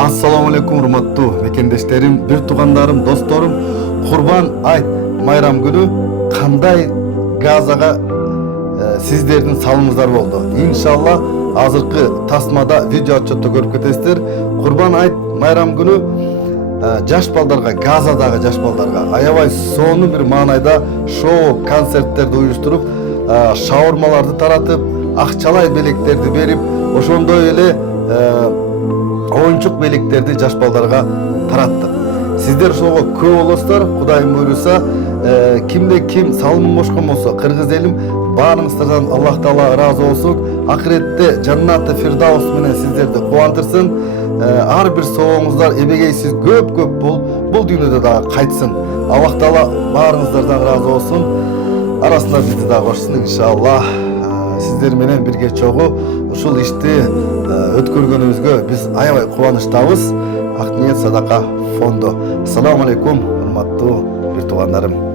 Assalamu alaikum урматтуу мекендештерим, бир туугандарым, досторум. Курбан айт майрам күнү кандай газага сиздердин салымыңыздар болду? Иншалла азыркы тасмада видео отчетто көрүп кетесиздер. Курбан айт майрам күнү жаш балдарга, Газадагы жаш балдарга аябай сонун бир маанайда шоу, концерттерди уюштуруп, шаурмаларды таратып, акчалай белектерди берип, ошондой эле оюнчук белектерди жаш балдарга тараттык. Сиздер ошого көп болосуздар, Кудайым буйруса, кимде ким салымын кошкон болсо, кыргыз элим баарыңыздардан Аллах Таала ыраазы болсун. Акыретте жаннаты фирдаус менен сиздерди кубандырсын. Ар бир соогуңуздар эбегейсиз көп бул дүйнөдө дагы кайтсын. Аллах Таала баарыңыздардан ыраазы болсун. Арасында бизди дагы кошсун иншалла. Сиздер менен бирге чогуу ушул ишти өткөргөнүбүзгө биз аябай кубанычтабыз. Ак ниет садака фонду. Ассаламу алейкум, урматтуу бир туугандарым.